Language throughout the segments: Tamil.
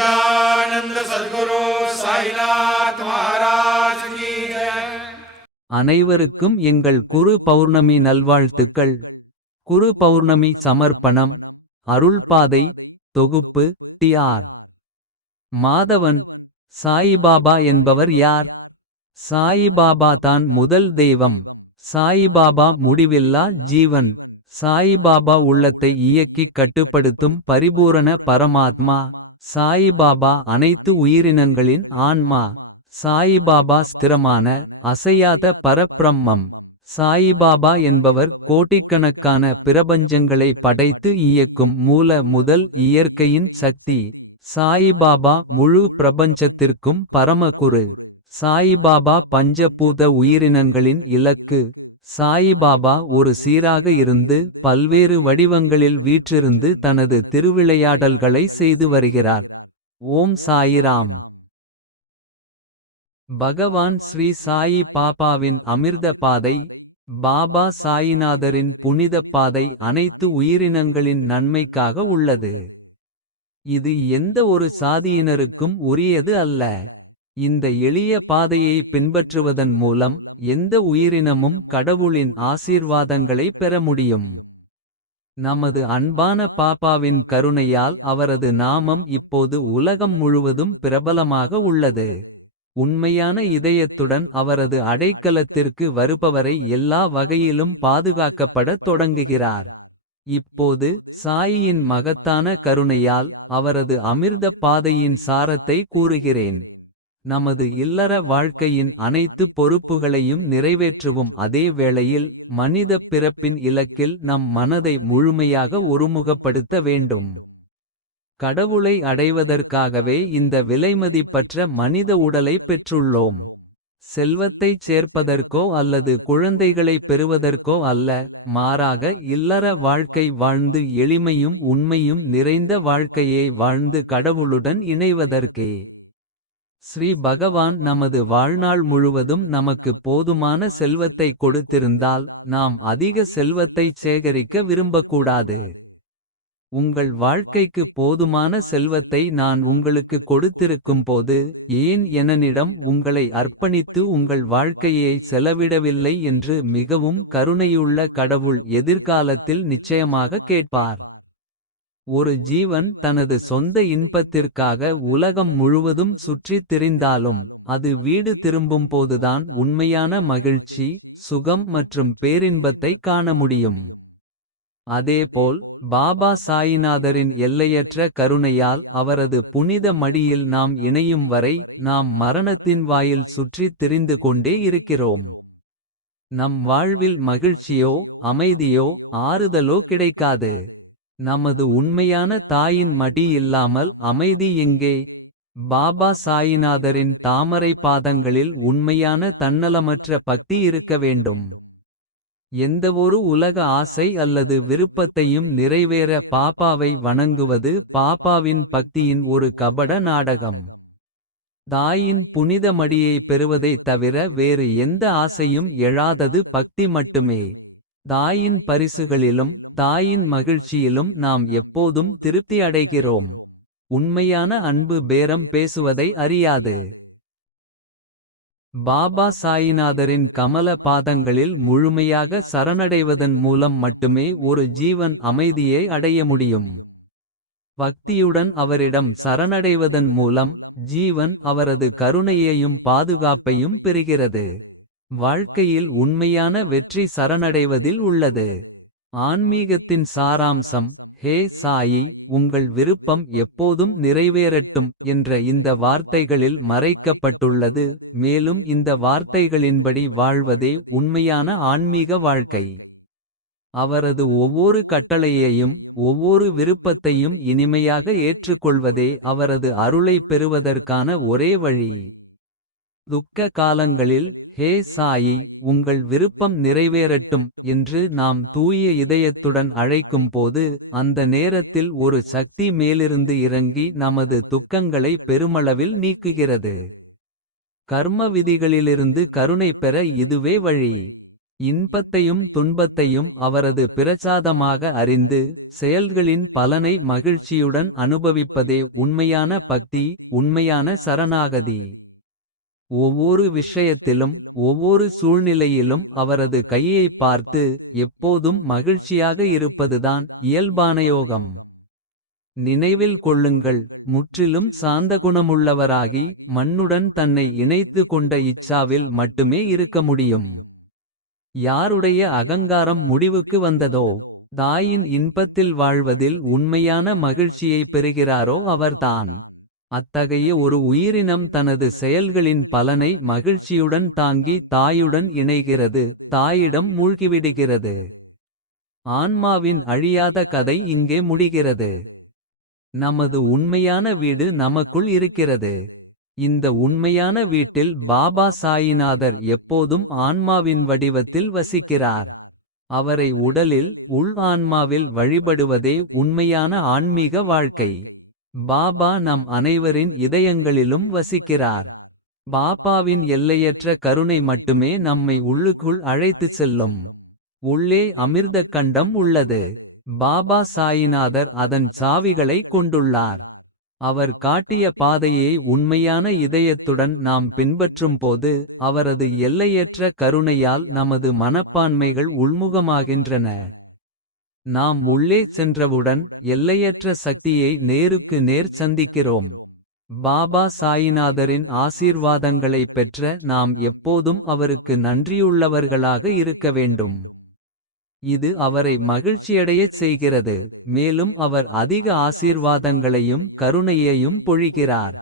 सच्चिदानंद सद्गुरु साईनाथ महाराज की जय। அனைவருக்கும் எங்கள் குரு பௌர்ணமி நல்வாழ்த்துக்கள். குரு பௌர்ணமி சமர்ப்பணம். அருள்பாதை தொகுப்பு டி.ஆர். மாதவன். சாயிபாபா என்பவர் யார்? சாயிபாபா தான் முதல் தெய்வம். சாயிபாபா முடிவில்லா ஜீவன். சாயிபாபா உள்ளத்தை இயக்கிக் கட்டுப்படுத்தும் பரிபூரண பரமாத்மா. சாயிபாபா அனைத்து உயிரினங்களின் ஆன்மா. சாயிபாபா ஸ்திரமான அசையாத பரப்பிரம்மம். சாயிபாபா என்பவர் கோடிக்கணக்கான பிரபஞ்சங்களை படைத்து இயக்கும் மூல முதல் இயற்கையின் சக்தி. சாயிபாபா முழு பிரபஞ்சத்திற்கும் பரமகுரு. சாயிபாபா பஞ்சபூத உயிரினங்களின் இலக்கு. சாயிபாபா ஒரு சீராக இருந்து பல்வேறு வடிவங்களில் வீற்றிருந்து தனது திருவிளையாடல்களை செய்து வருகிறார். ஓம் சாயிராம். பகவான் ஸ்ரீ சாயி பாபாவின் அமிர்த பாதை. பாபா சாயிநாதரின் புனித பாதை அனைத்து உயிரினங்களின் நன்மைக்காக உள்ளது. இது எந்த ஒரு சாதியினருக்கும் உரியது அல்ல. இந்த எளிய பாதையை பின்பற்றுவதன் மூலம் எந்த உயிரினமும் கடவுளின் ஆசீர்வாதங்களை பெற முடியும். நமது அன்பான பாபாவின் கருணையால் அவரது நாமம் இப்போது உலகம் முழுவதும் பிரபலமாக உள்ளது. உண்மையான இதயத்துடன் அவரது அடைக்கலத்திற்கு வருபவரை எல்லா வகையிலும் பாதுகாக்கப்படத் தொடங்குகிறார். இப்போது சாயியின் மகத்தான கருணையால் அவரது அமிர்த பாதையின் சாரத்தை கூறுகிறேன். நமது இல்லற வாழ்க்கையின் அனைத்து பொறுப்புகளையும் நிறைவேற்றுவும் அதே வேளையில் மனிதப் பிறப்பின் இலக்கில் நம் மனதை முழுமையாக ஒருமுகப்படுத்த வேண்டும். கடவுளை அடைவதற்காகவே இந்த விலைமதிப்பற்ற மனித உடலை பெற்றுள்ளோம். செல்வத்தைச் சேர்ப்பதற்கோ அல்லது குழந்தைகளைப் பெறுவதற்கோ அல்ல. மாறாக இல்லற வாழ்க்கை வாழ்ந்து எளிமையும் உண்மையும் நிறைந்த வாழ்க்கையை வாழ்ந்து கடவுளுடன் இணைவதற்கே. ஸ்ரீ பகவான் நமது வாழ்நாள் முழுவதும் நமக்கு போதுமான செல்வத்தை கொடுத்திருந்தால் நாம் அதிக செல்வத்தைச் சேகரிக்க விரும்பக்கூடாது. உங்கள் வாழ்க்கைக்கு போதுமான செல்வத்தை நான் உங்களுக்கு கொடுத்திருக்கும்போது ஏன் என்னிடம் உங்களை அர்ப்பணித்து உங்கள் வாழ்க்கையை செலவிடவில்லை என்று மிகவும் கருணையுள்ள கடவுள் எதிர்காலத்தில் நிச்சயமாக கேட்பார். ஒரு ஜீவன் தனது சொந்த இன்பத்திற்காக உலகம் முழுவதும் சுற்றித் திரிந்தாலும் அது வீடு திரும்பும்போதுதான் உண்மையான மகிழ்ச்சி, சுகம் மற்றும் பேரின்பத்தை காண முடியும். அதேபோல் பாபா சாயிநாதரின் எல்லையற்ற கருணையால் அவரது புனித மடியில் நாம் இணையும் வரை நாம் மரணத்தின் வாயில் சுற்றித் திரிந்து கொண்டே இருக்கிறோம். நம் வாழ்வில் மகிழ்ச்சியோ அமைதியோ ஆறுதலோ கிடைக்காது. நமது உண்மையான தாயின் மடி இல்லாமல் அமைதி எங்கே? பாபா சாயிநாதரின் தாமரை பாதங்களில் உண்மையான தன்னலமற்ற பக்தி இருக்க வேண்டும். எந்தவொரு உலக ஆசை அல்லது விருப்பத்தையும் நிறைவேற பாபாவை வணங்குவது பாபாவின் பக்தியின் ஒரு கபட நாடகம். தாயின் புனித மடியை பெறுவதைத் தவிர வேறு எந்த ஆசையும் எழாதது பக்தி மட்டுமே. தாயின் பரிசுகளிலும் தாயின் மகிழ்ச்சியிலும் நாம் எப்போதும் திருப்தி அடைகிறோம். உண்மையான அன்பு பேரம் பேசுவதை அறியாது. பாபா சாயிநாதரின் கமல பாதங்களில் முழுமையாக சரணடைவதன் மூலம் மட்டுமே ஒரு ஜீவன் அமைதியை அடைய முடியும். பக்தியுடன் அவரிடம் சரணடைவதன் மூலம் ஜீவன் அவரது கருணையையும் பாதுகாப்பையும் பெறுகிறது. வாழ்க்கையில் உண்மையான வெற்றி சரணடைவதில் உள்ளது. ஆன்மீகத்தின் சாராம்சம் ஹே சாயி, உங்கள் விருப்பம் எப்போதும் நிறைவேறட்டும் என்ற இந்த வார்த்தைகளில் மறைக்கப்பட்டுள்ளது. மேலும் இந்த வார்த்தைகளின்படி வாழ்வதே உண்மையான ஆன்மீக வாழ்க்கை. அவரது ஒவ்வொரு கட்டளையையும் ஒவ்வொரு விருப்பத்தையும் இனிமையாக ஏற்றுக்கொள்வதே அவரது அருளை பெறுவதற்கான ஒரே வழி. துக்க காலங்களில் ஹே சாயி, உங்கள் விருப்பம் நிறைவேறட்டும் என்று நாம் தூய இதயத்துடன் அழைக்கும்போது அந்த நேரத்தில் ஒரு சக்தி மேலிருந்து இறங்கி நமது துக்கங்களை பெருமளவில் நீக்குகிறது. கர்ம விதிகளிலிருந்து கருணை பெற இதுவே வழி. இன்பத்தையும் துன்பத்தையும் அவரது பிரசாதமாக அறிந்து. செயல்களின் பலனை மகிழ்ச்சியுடன் அனுபவிப்பதே உண்மையான பக்தி. உண்மையான சரணாகதி. ஒவ்வொரு விஷயத்திலும் ஒவ்வொரு சூழ்நிலையிலும் அவரது கையைப் பார்த்து. எப்போதும் மகிழ்ச்சியாக இருப்பதுதான் இயல்பான யோகம். நினைவில் கொள்ளுங்கள், முற்றிலும் சாந்த குணமுள்ளவராகி. மண்ணுடன் தன்னை இணைத்து கொண்ட இச்சாவில் மட்டுமே இருக்க முடியும். யாருடைய அகங்காரம் முடிவுக்கு வந்ததோ. தாயின் இன்பத்தில் வாழ்வதில் உண்மையான மகிழ்ச்சியைப் பெறுகிறாரோ அவர்தான். அத்தகைய ஒரு உயிரினம் தனது செயல்களின் பலனை மகிழ்ச்சியுடன் தாங்கி தாயுடன் இணைகிறது. தாயிடம் மூழ்கிவிடுகிறது. ஆன்மாவின் அழியாத கதை இங்கே முடிகிறது. நமது உண்மையான வீடு நமக்குள் இருக்கிறது. இந்த உண்மையான வீட்டில் பாபா சாயிநாதர் எப்போதும் ஆன்மாவின் வடிவத்தில் வசிக்கிறார். அவரை உடலில் உள் ஆன்மாவில் வழிபடுவதே உண்மையான ஆன்மீக வாழ்க்கை. பாபா நம் அனைவரின் இதயங்களிலும் வசிக்கிறார். பாபாவின் எல்லையற்ற கருணை மட்டுமே நம்மை உள்ளுக்குள் அழைத்துச் செல்லும். உள்ளே அமிர்தக் கண்டம் உள்ளது. பாபா சாயிநாதர் அதன் சாவிகளை கொண்டுள்ளார். அவர் காட்டிய பாதையை உண்மையான இதயத்துடன் நாம் பின்பற்றும்போது. அவரது எல்லையற்ற கருணையால் நமது மனப்பான்மைகள் உள்முகமாகின்றன. நாம் உள்ளே சென்றவுடன் எல்லையற்ற சக்தியை நேருக்கு நேர் சந்திக்கிறோம். பாபா சாயிநாதரின் ஆசீர்வாதங்களைப் பெற்ற நாம் எப்போதும் அவருக்கு நன்றியுள்ளவர்களாக இருக்க வேண்டும். இது அவரை மகிழ்ச்சியடையச் செய்கிறது. மேலும் அவர் அதிக ஆசீர்வாதங்களையும் கருணையையும் பொழிகிறார்.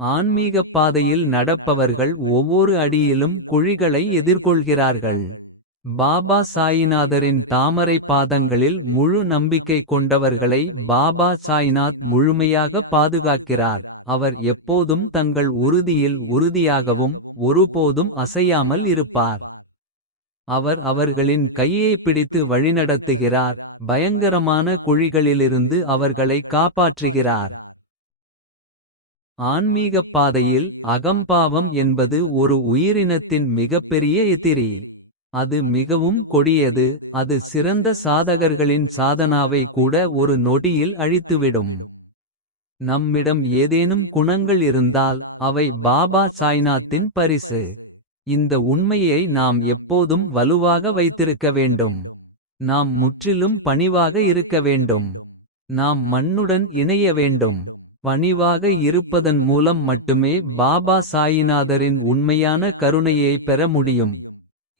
ஆன்மீகப் பாதையில் நடப்பவர்கள் ஒவ்வொரு அடியிலும் குழிகளை எதிர்கொள்கிறார்கள். பாபா சாயிநாதரின் தாமரை பாதங்களில் முழு நம்பிக்கை கொண்டவர்களை பாபா சாய்நாத் முழுமையாக பாதுகாக்கிறார். அவர் எப்போதும் தங்கள் உறுதியில் உறுதியாகவும் ஒருபோதும் அசையாமல் இருப்பார். அவர் அவர்களின் கையை பிடித்து வழிநடத்துகிறார். பயங்கரமான குழிகளிலிருந்து அவர்களை காப்பாற்றுகிறார். ஆன்மீகப் பாதையில் அகம்பாவம் என்பது ஒரு உயிரினத்தின் மிகப்பெரிய எதிரி. அது மிகவும் கொடியது. அது சிறந்த சாதகர்களின் சாதனாவை கூட ஒரு நொடியில் அழித்துவிடும். நம்மிடம் ஏதேனும் குணங்கள் இருந்தால் அவை பாபா சாய்நாத்தின் பரிசு. இந்த உண்மையை நாம் எப்போதும் வலுவாக வைத்திருக்க வேண்டும். நாம் முற்றிலும் பணிவாக இருக்க வேண்டும். நாம் மண்ணுடன் இணைய வேண்டும். பணிவாக இருப்பதன் மூலம் மட்டுமே பாபா சாயிநாதரின் உண்மையான கருணையை பெற முடியும்.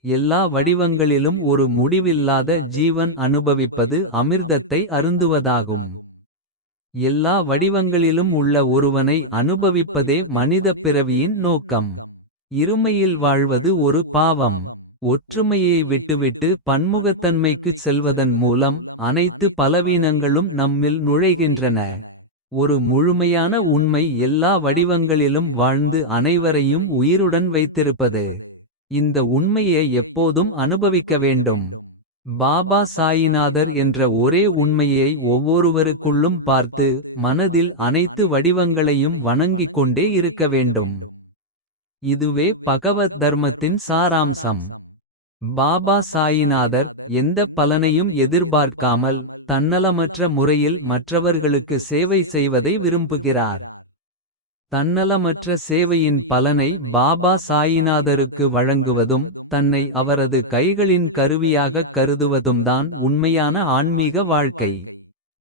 எல்லா வடிவங்களிலும் ஒரு முடிவில்லாத ஜீவன் அனுபவிப்பது அமிர்தத்தை அருந்துவதாகும். எல்லா வடிவங்களிலும் உள்ள ஒருவனை அனுபவிப்பதே மனிதப் பிறவியின் நோக்கம். இருமையில் வாழ்வது ஒரு பாவம். ஒற்றுமையை விட்டுவிட்டு பன்முகத்தன்மைக்குச் செல்வதன் மூலம் அனைத்து பலவீனங்களும் நம்மில் நுழைகின்றன. ஒரு முழுமையான உண்மை எல்லா வடிவங்களிலும் வாழ்ந்து அனைவரையும் உயிருடன் வைத்திருப்பது. இந்த உண்மையை எப்போதும் அனுபவிக்க வேண்டும். பாபா சாயிநாதர் என்ற ஒரே உண்மையை ஒவ்வொருவருக்குள்ளும் பார்த்து. மனதில் அனைத்து வடிவங்களையும் வணங்கிக் கொண்டே இருக்க வேண்டும். இதுவே பகவத் தர்மத்தின் சாராம்சம். பாபா சாயிநாதர் எந்த பலனையும் எதிர்பார்க்காமல். தன்னலமற்ற முறையில் மற்றவர்களுக்கு சேவை செய்வதை விரும்புகிறார். தன்னலமற்ற சேவையின் பலனை பாபா சாயிநாதருக்கு வழங்குவதும். தன்னை அவரது கைகளின் கருவியாகக் கருதுவதும்தான் உண்மையான ஆன்மீக வாழ்க்கை.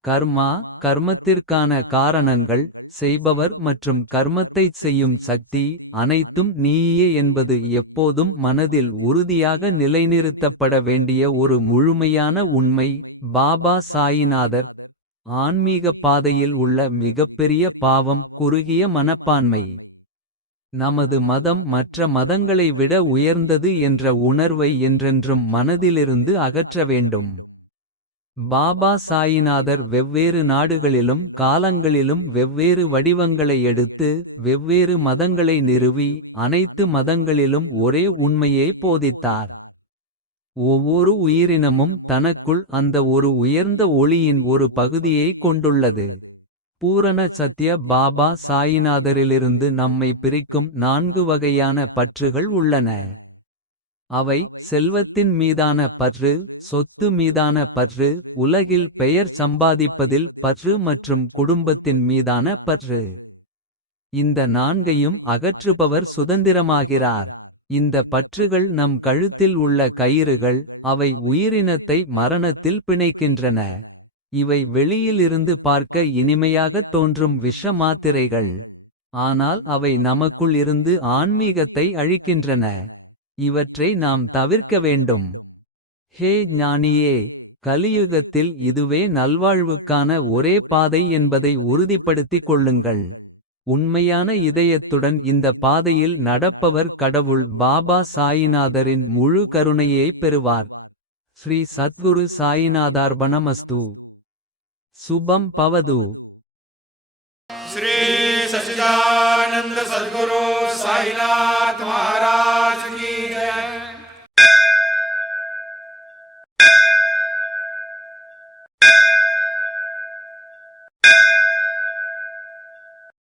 கர்மா, கர்மத்திற்கான காரணங்கள், செய்பவர் மற்றும் கர்மத்தைச் செய்யும் சக்தி. அனைத்தும் நீயே என்பது எப்போதும் மனதில் உறுதியாக நிலைநிறுத்தப்பட வேண்டிய ஒரு முழுமையான உண்மை. பாபா சாயிநாதர் ஆன்மீகப் பாதையில் உள்ள மிகப்பெரிய பாவம் குறுகிய மனப்பான்மை. நமது மதம் மற்ற மதங்களை விட உயர்ந்தது என்ற உணர்வை என்றென்றும் மனதிலிருந்து அகற்ற வேண்டும். பாபா சாயிநாதர் வெவ்வேறு நாடுகளிலும் காலங்களிலும் வெவ்வேறு வடிவங்களை எடுத்து. வெவ்வேறு மதங்களை நிறுவி அனைத்து மதங்களிலும் ஒரே உண்மையே போதித்தார். ஒவ்வொரு உயிரினமும் தனக்குள் அந்த ஒரு உயர்ந்த ஒளியின் ஒரு பகுதியை கொண்டுள்ளது. பூரண சத்ய பாபா சாயிநாதரிலிருந்து நம்மை பிரிக்கும் 4 வகையான பற்றுகள் உள்ளன. அவை செல்வத்தின் மீதான பற்று, சொத்து மீதான பற்று, உலகில் பெயர் சம்பாதிப்பதில் பற்று மற்றும் குடும்பத்தின் மீதான பற்று. இந்த நான்கையும் அகற்றுபவர் சுதந்திரமாகிறார். இந்த பற்றுகள் நம் கழுத்தில் உள்ள கயிறுகள். அவை உயிரினத்தை மரணத்தில் பிணைக்கின்றன. இவை வெளியிலிருந்து பார்க்க இனிமையாகத் தோன்றும் விஷ மாத்திரைகள். ஆனால் அவை நமக்குள் இருந்து ஆன்மீகத்தை அழிக்கின்றன. இவற்றை நாம் தவிர்க்க வேண்டும். ஹே ஞானியே, கலியுகத்தில் இதுவே நல்வாழ்வுக்கான ஒரே பாதை என்பதை உறுதிப்படுத்திக் கொள்ளுங்கள். உண்மையான இதயத்துடன் இந்த பாதையில் நடப்பவர் கடவுள் பாபா சாயிநாதரின் முழு கருணையைப் பெறுவார். ஸ்ரீ சத்குரு சாயிநாதார்பணமஸ்து. சுபம் பவது. श्री सच्चिदानंद सद्गुरु साईनाथ महाराज की